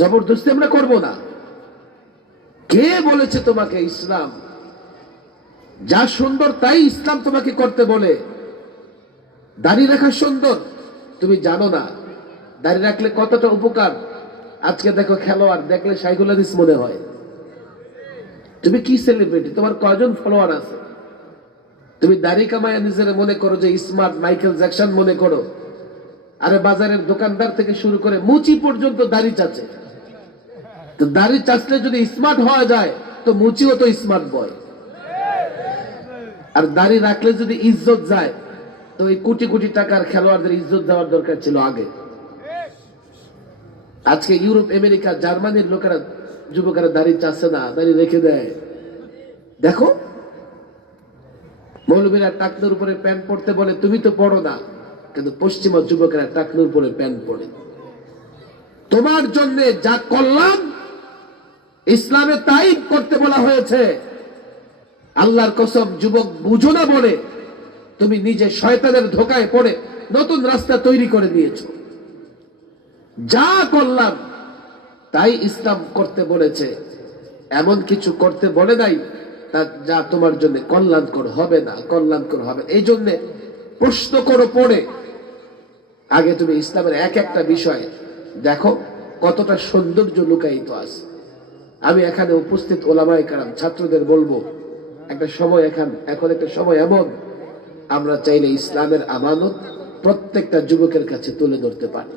জবরদস্তি আমরা করব না। কে বলেছে তোমাকে ইসলাম যা সুন্দর তাই ইসলাম তোমাকে করতে বলে? দাড়ি রাখা সুন্দর, তুমি জানো না দাড়ি রাখলে কতটা উপকার। আজকে দেখো খেলোয়াড় দেখলে সাইকুল হাদিস মনে হয়। তুমি কি সেলিব্রিটি, তোমার কয়জন ফলোয়ার আছে? তুমি দাড়ি কামায় নিজের মনে করো যে স্মার্ট, মাইকেল জ্যাকসন মনে করো। আরে বাজারের দোকানদার থেকে শুরু করে মুচি পর্যন্ত দাড়ি চাচে। তো দাড়ি চাচলে যদি স্মার্ট হওয়া যায় তো মুচিও তো স্মার্ট বয়। আর দাড়ি রাখলে যদি ইজ্জত যায় তো এই কোটি কোটি টাকার খেলোয়াড়দের ইজ্জত দেওয়ার দরকার ছিল আগে। আজকে ইউরোপ, আমেরিকা, জার্মানির লোকেরা, যুবকেরা দাড়ি চাচ্ছে না, দাড়ি রেখে দেয়। দেখো মৌলবীরা টাকনুর উপরে প্যান্ট পরতে বলে, তুমি তো পড়ো না, কিন্তু পশ্চিমা যুবকেরা টাকনুর উপরে প্যান্ট পরে। তোমার জন্য যা করলাম ইসলামে তাই করতে বলা হয়েছে। আল্লাহর কসম, যুবক বুঝো না বলে তুমি নিজে শয়তানের ধোকায় পড়ে নতুন রাস্তা তৈরি করে দিয়েছো। যা করলাম তাই ইসলাম করতে বলেছে, এমন কিছু করতে বলে নাই তা যা তোমার জন্য কল্যাণকর হবে না, কল্যাণকর হবে। এই জন্য প্রশ্ন করো পড়ে। আগে তুমি ইসলামের এক একটা বিষয় দেখো কতটা সৌন্দর্য লুকায়িত আছে। আমি এখানে উপস্থিত ওলামায়ে কেরাম ছাত্রদের বলবো, একটা সময় এখন একটা সময় এমন, আমরা চাইলে ইসলামের আমানত প্রত্যেকটা যুবকের কাছে তুলে ধরতে পারি।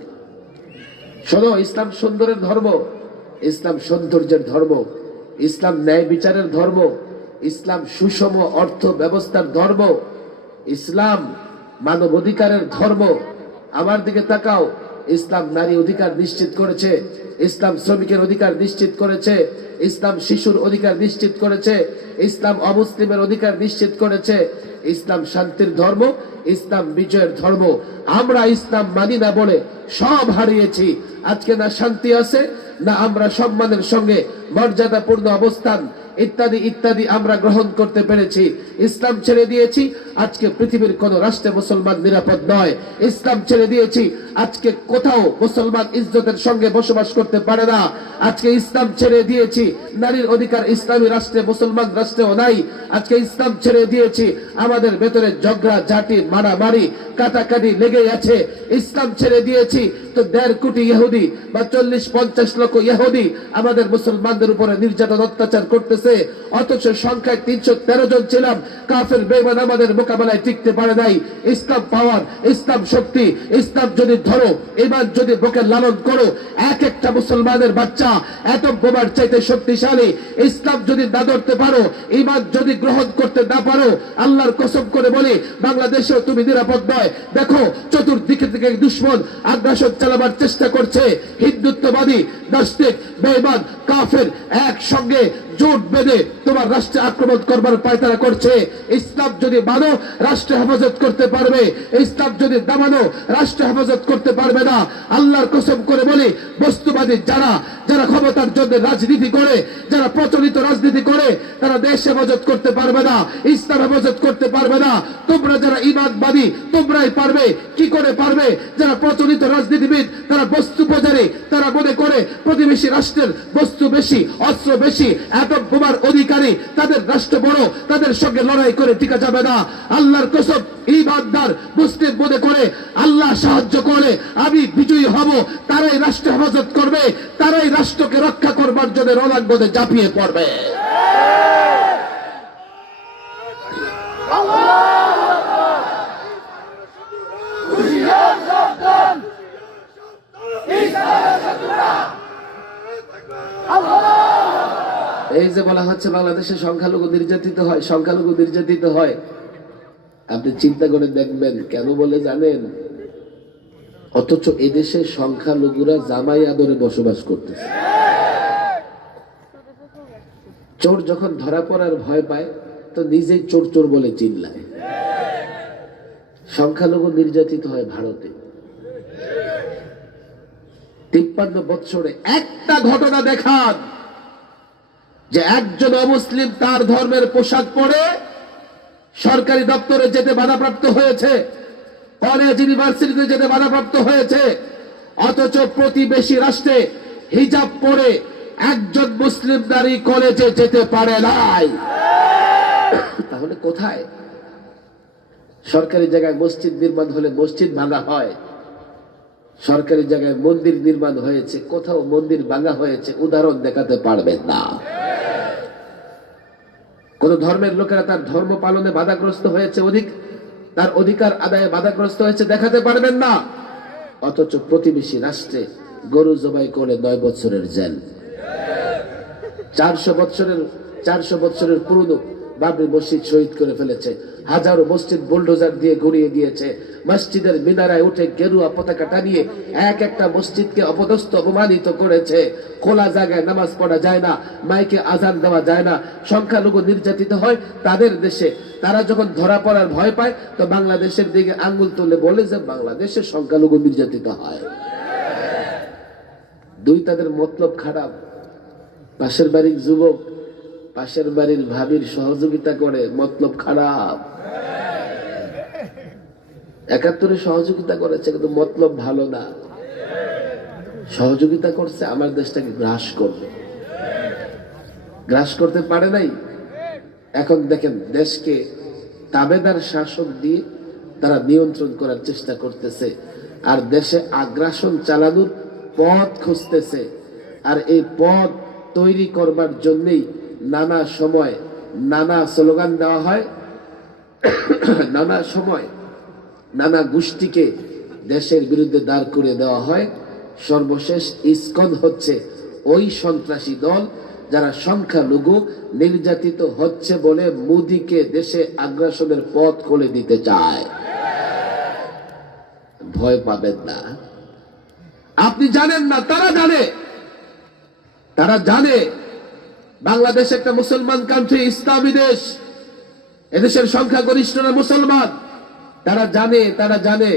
শোনো, ইসলাম সুন্দরের ধর্ম, ইসলাম সৌন্দর্যের ধর্ম, ইসলাম ন্যায় বিচারের ধর্ম, ইসলাম সুষম অর্থ ব্যবস্থার ধর্ম, ইসলাম মানবাধিকারের ধর্ম। আমার দিকে তাকাও, ইসলাম নারী অধিকার নিশ্চিত করেছে, ইসলাম শ্রমিকের অধিকার নিশ্চিত করেছে, ইসলাম শিশুর অধিকার নিশ্চিত করেছে, ইসলাম অমুসলিমের অধিকার নিশ্চিত করেছে। ইসলাম শান্তির ধর্ম, ইসলাম বিজয়ের ধর্ম। আমরা ইসলাম মানি না বলে সব হারিয়েছি। আজকে না শান্তি আছে, না আমরা সম্মানের সঙ্গে মর্যাদাপূর্ণ অবস্থান ইত্যাদি ইত্যাদি আমরা গ্রহণ করতে পেরেছি। ইসলাম ছেড়ে দিয়েছি, আজকে পৃথিবীর কোন রাষ্ট্রে মুসলমান নিরাপদ নয়। ইসলাম ছেড়ে দিয়েছি, আজকে কোথাও মুসলমান ইজ্জতের সঙ্গে বসবাস করতে পারে না। আজকে ইসলাম ছেড়ে দিয়েছি, নারীর অধিকার ইসলামী রাষ্ট্রে, মুসলমান রাষ্ট্রেও নাই। আজকে ইসলাম ছেড়ে দিয়েছি, আমাদের ভেতরে ঝগড়া ঝাঁটি, মারামারি, কাটাকাটি লেগে আছে। ইসলাম ছেড়ে দিয়েছি তো 1.5 কোটি ইহুদি বা 40-50 লক্ষ ইহুদি আমাদের মুসলমানদের উপরে নির্যাতন অত্যাচার করতেছে। অথচ সংখ্যায় 313 জন ছিলাম, কাফের বেঈমান আমাদের মোকাবেলায় টিকতে পারে নাই। ইসলাম পাওয়ার, ইসলাম শক্তি, ইসলাম যদি ধরো, ঈমান যদি বুকে লালন করো, এক একটা মুসলমানের বাচ্চা এত বোমার চাইতে শক্তিশালী। ইসলাম যদি না ধরতে পারো, ঈমান যদি গ্রহণ করতে না পারো, আল্লাহর কসম করে বলি বাংলাদেশেও তুমি নিরাপদ নয়। দেখো চতুর্দিকে থেকে দুশমন আগ্রাসন চালাবার চেষ্টা করছে। হিন্দুত্ববাদী, নাস্তিক, বেঈমান, কাফের একসঙ্গে জোট বেঁধে তোমার রাষ্ট্রে আক্রমণ করবার পায়তারা করছে। ইসলাম যদি মানো রাষ্ট্র হেফাজত করতে পারবে, ইসলাম যদি না মানো রাষ্ট্র হেফাজত করতে পারবে না। আল্লাহর কসম করে বলি, বস্তুবাদী যারা যারা ক্ষমতার জন্য রাজনীতি করে, যারা প্রচলিত রাজনীতি করে, তারা দেশ হেফাজত করতে পারবে না, ইসলাম হেফাজত করতে পারবে না। তোমরা যারা ঈমানবাদী তোমরাই পারবে। কি করে পারবে? যারা প্রচলিত রাজনীতিবিদ, তারা বস্তু পূজারী, তারা মনে করে প্রতিবেশী রাষ্ট্রের বস্তু বেশি, অস্ত্র বেশি, এটম বোমার অধিকারী, তাদের রাষ্ট্র বড়, তাদের সঙ্গে লড়াই করে টিকা যাবে না। আল্লাহর কসম, ঈমানদার মুসলিম মনে করে আল্লাহ সাহায্য করে আমি বিজয়ী হব, তারাই রাষ্ট্র হেফাজত করবে, তারাই রাষ্ট্রকে রক্ষা করবার জন্য রণাঙ্গনে ঝাঁপিয়ে পড়বে। এই যে বলা হচ্ছে বাংলাদেশে সংখ্যালঘু নির্যাতিত হয়, সংখ্যালঘু নির্যাতিত হয়, আপনি চিন্তা করে দেখবেন কেন বলে জানেন? অথচ এদেশে সংখ্যালঘুরা জামাই আদরে বসবাস করতেছে। চোর যখন ধরা পড়ার ভয় পায় তো নিজেই চোর চোর বলে চিল্লায়। সংখ্যালঘু নির্যাতিত হয় ভারতে। 53 বছরে একটা ঘটনা দেখান যে একজন অমুসলিম তার ধর্মের পোশাক পরে সরকারি দপ্তরে যেতে বাধাপ্রাপ্ত হয়েছে, কলেজ ইউনিভার্সিটিতে যেতে বাধাপ্রাপ্ত হয়েছে। অথচ প্রতিবেশী রাষ্ট্রে হিজাব পরে একজন মুসলিম নারী কলেজে যেতে পারে নাই। তাহলে কোথায়? সরকারি জায়গায় মসজিদ নির্মাণ হলে মসজিদ ভাঙা হয়, সরকারি জায়গায় মন্দির নির্মাণ হয়েছে, কোথাও মন্দির ভাঙা হয়েছে উদাহরণ দেখাতে পারবেন না। কোন ধর্মের লোকেরা তার ধর্ম পালনে বাধাগ্রস্ত হয়েছে, তার অধিকার আদায়ে বাধাগ্রস্ত হয়েছে দেখাতে পারবেন না। অথচ প্রতিবেশী রাষ্ট্রে গরু জবাই করে 9 বছরের জেল। 400 বছরের পুরনো বাবরি মসজিদ শহীদ করে ফেলেছে, হাজারো মসজিদ বুলডোজার দিয়ে গুড়িয়ে দিয়েছে, মসজিদের মিনারায় উঠে গেরুয়া পতাকা টানিয়ে এক একটা মসজিদকে অপদস্থ অপমানিত করেছে। খোলা জায়গায় নামাজ পড়া যায় না, মাইকে আজান দেওয়া যায় না, সংখ্যালঘু নির্যাতিত হয় তাদের দেশে। তারা যখন ধরা পড়ার ভয় পায় তো বাংলাদেশের দিকে আঙ্গুল তুলে বলে যে বাংলাদেশের সংখ্যালঘু নির্যাতিত হয়। দুই, তাদের মতলব খারাপ। পাশের বাড়ির যুবক পাশের বাড়ির ভাবির সহযোগিতা করে, মতলব খারাপ। 71-এ সহযোগিতা করেছে কিন্তু মতলব ভালো না। সহযোগিতা করছে আমার দেশটাকে গ্রাস করবে, গ্রাস করতে পারে নাই। এখন দেখেন দেশকে তাবেদার শাসক দিয়ে তারা নিয়ন্ত্রণ করার চেষ্টা করতেছে, আর দেশে আগ্রাসন চালানোর পথ খুঁজতেছে। আর এই পথ তৈরি করবার জন্যই নানা সময় নানা স্লোগান দেওয়া হয়, নানা সময় নানা গোষ্ঠীকে দেশের বিরুদ্ধে দাঁড় করে দেওয়া হয়। সর্বশেষ ইসকন হচ্ছে ওই সন্ত্রাসী দল যারা সংখ্যালঘু নির্যাতিত হচ্ছে বলে মোদিকে দেশে আগ্রাসনের পথ খুলে দিতে চায়। ভয় পাবেন না, আপনি জানেন না, তারা জানে। তারা জানে বাংলাদেশ একটা মুসলমান কান্ট্রি, ইসলামী দেশ, এদেশের সংখ্যাগরিষ্ঠরা মুসলমান। তারা জানে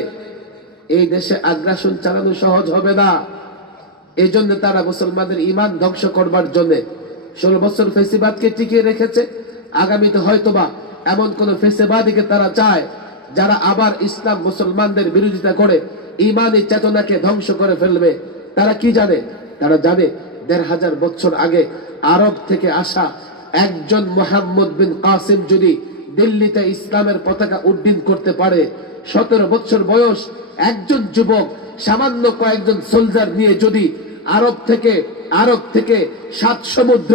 এই দেশে আগ্রাসন চালানো সহজ হবে না। এই জন্য তারা মুসলমানদের ইমান ধ্বংস করবার জন্য 16 বছর ফেসিবাদকে টিকিয়ে রেখেছে। আগামীতে হয়তোবা এমন কোন ফেসিবাদীকে তারা চায় যারা আবার ইসলাম মুসলমানদের বিরোধিতা করে ইমানি চেতনাকে ধ্বংস করে ফেলবে। তারা কি জানে? তারা জানে 1500 বছর আগে আরব থেকে আসা একজন মোহাম্মদ বিন কাসিম যদি দিল্লিতে ইসলামের পতাকা উড্ডীন করতে পারে, 17 বছর বয়স একজন যুবক সামান্য কয়েকজন সোলজার নিয়ে যদি আরব থেকে 7 সমুদ্র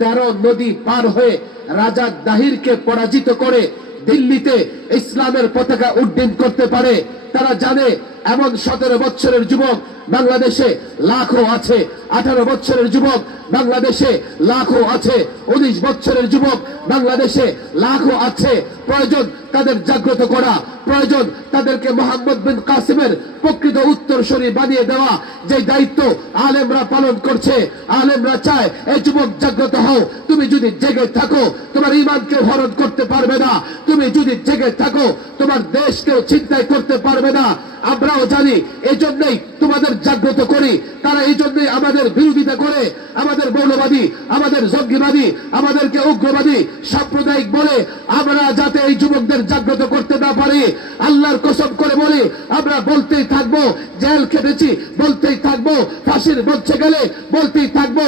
13 নদী পার হয়ে রাজা দাহিরকে পরাজিত করে দিল্লিতে ইসলামের পতাকা উড্ডীন করতে পারে, তারা জানে এমন 17 বছরের যুবক বাংলাদেশে লাখো আছে, 18 বছরের যুবক বাংলাদেশে লাখো আছে, 19 বছরের যুবক বাংলাদেশে লাখো আছে। প্রয়োজন তাদের জাগ্রত করা, প্রয়োজন তাদেরকে মোহাম্মদ বিন কাসিমের প্রকৃত উত্তরসূরি বানিয়ে দেওয়া। যে দায়িত্ব আলেমরা পালন করছে, আলেমরা চায় এই যুবক জাগ্রত হও। তুমি যদি জেগে থাকো তোমার ঈমানকে হরণ করতে পারবে না, তুমি যদি জেগে থাকো তোমার দেশকেও চিন্তায় করতে পারবে না। আমরাও জানি, এই জন্যই তোমাদের জাগ্রত করি। তারা এই জন্যই আমাদের বিরোধিতা করে, আমাদের মৌলবাদী, আমাদের জঙ্গিবাদী, আমাদেরকে উগ্রবাদী, সাম্প্রদায়িক বলে। আমরা যাতে এই যুবকদের জাগ্রত করতে না পারি, আল্লাহর কসম করে বলি, আমরা বলতেই থাকবো জেল খেটেছি, বলতেই থাকবো ফাঁসির মঞ্চে গেলে বলতেই থাকবো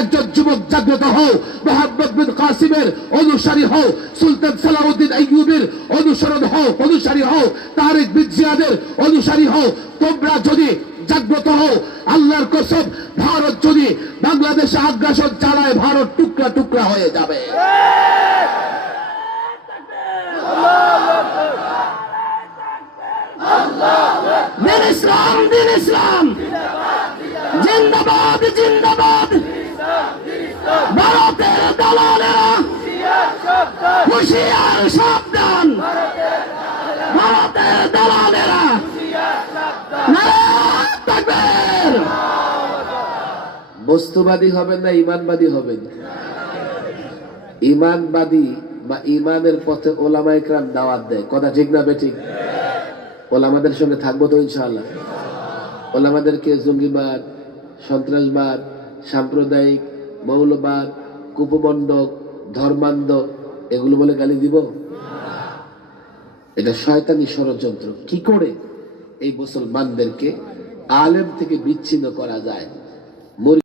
একজন যুবক জাগ্রত হও, মোহাম্মদ বিন কাসিমের অনুসারী হও, সুলতান সালাউদ্দিন আইয়ুবের অনুসারী হও, তারিক বিন জিয়াদের অনুসারী হও। তোমরা যদি জাগ্রত হও, আল্লাহর কসম, ভারত যদি বাংলাদেশে আগ্রাসন চালায় ভারত টুকরা টুকরা হয়ে যাবে। দিন ইসলাম, দিন ইসলাম, জিন্দাবাদ, জিন্দাবাদ। ভারতের দালালেরা হুঁশিয়ার, সাবধান। ভারতের দালালেরা নারায়ে তাকবীর। বস্তুবাদী হবেন না ইমানবাদী হবেন? ইমানবাদী বা ইমানের পথে ওলামায়ে কেরাম দাওয়াত দেয়, কথা ঠিক না বেঠিক? ওলামাদের সঙ্গে থাকবো তো ইনশাআল্লাহ। ওলামাদেরকে জঙ্গিবাদ, সন্ত্রাসবাদ, সাম্প্রদায়িক, মৌলবাদ, কুপমণ্ডক, ধর্মান্ধ এগুলো বলে গালি দিব? এটা শয়তানি ষড়যন্ত্র। কি করে এই মুসলমানদেরকে আলেম থেকে বিচ্ছিন্ন করা যায়, মুরগি